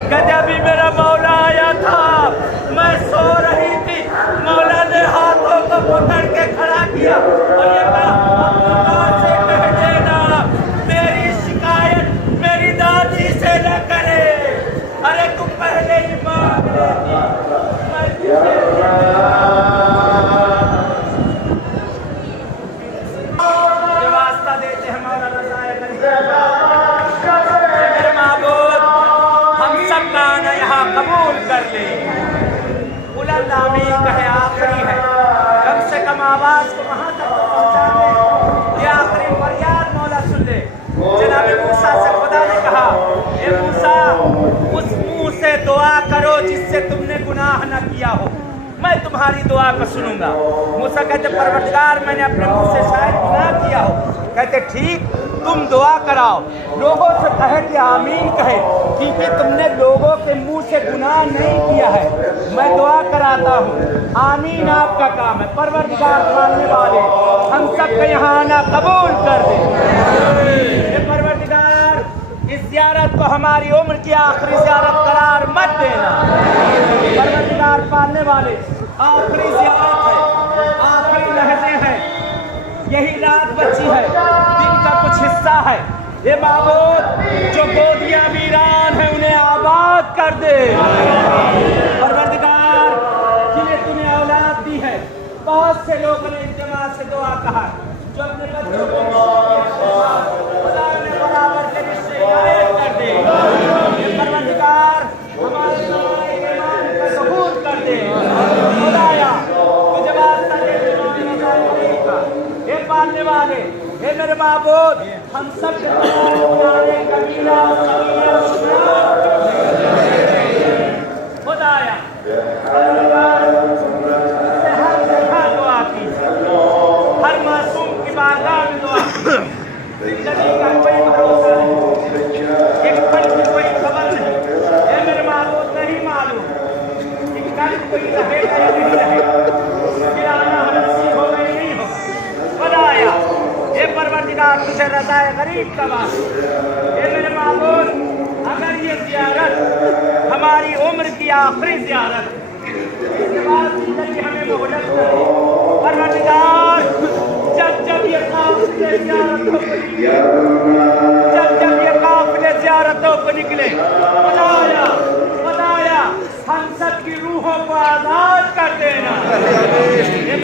کہتے ابھی میرا مولا آیا تھا، میں سو رہی تھی، مولا نے ہاتھوں کو پکڑ کے کھڑا کیا اور یہ کہا سے کہہ دینا میری شکایت میری دادی سے نہ کرے، ارے تم پہلے ہی مانگ لیتی میں تجھے یہ واسطہ دیتے ہیں مولا رضا میرے معبود ہم سب کا آنا یہاں قبول کر لے، بلند آمین کہے آخری ہے، کم سے کم آواز کو وہاں تک پہنچا دے، یہ آخری فریاد مولا سن لے۔ جناب موسیٰ سے خدا نے کہا اے موسیٰ اس منہ سے دعا کرو جس سے تم نے گناہ نہ کیا ہو، میں تمہاری دعا کو سنوں گا۔ موسیٰ کہتے پروردگار میں نے اپنے منہ سے شاید گناہ کیا ہو، کہتے ٹھیک تم دعا کراؤ، لوگوں سے کہے کہ آمین کہے، کیونکہ تم نے لوگوں کے منہ سے گناہ نہیں کیا ہے، میں دعا کراتا ہوں، آمین آپ کا کام ہے۔ پروردگار ماننے والے ہم سب کا یہاں آنا قبول کر دے، اے پروردگار اس زیارت کو ہماری عمر کی آخری زیارت قرار مت دینا، پروردگار پالنے والے آخری زیارت ہے، آخری لحظے ہیں، یہی رات بچی ہے، دن کا کچھ حصہ ہے، اے معبود جو گودیاں ویران ہیں انہیں آباد کر دے، پروردگار جنہیں تم نے اولاد دی ہے، بہت سے لوگوں نے اجتماع سے دعا کہا جو اپنے بچوں کو خدا نے برابر کے رشتے عنایت کر دے، اے پروردگار ہمارے زمانے کے ایمان کا ظہور کر دے، خدایا تجھے واسطہ دیتے اے پالنے والے اے میرے معبود ہم سب کے تمہارے کبیرہ خدایا سے ہر جگہ دعا کی، ہر معصوم کی بارگاہ میں دعا کی، زندگی کا کوئی بھروسہ نہیں، ایک پل کی کوئی خبر نہیں، اے میرے معبود نہیں معلوم کہ کل کوئی رہے گا یا نہیں رہے گا، پھر آنا نصیب ہو گئی نہیں ہو، خدایا اے پروردگار تجھے رضا غریب کا واسطہ، اے میرے معبود اگر یہ زیارت ہماری عمر کی آخری زیارت اس کے بعد زندگی ہمیں مہلت کرے، پروردگار جب یہ قافلے زیارتوں کو نکلے، جب یہ قافلے زیارتوں کو نکلے، خدایا ہم سب کی روحوں کو آزاد کر دینا،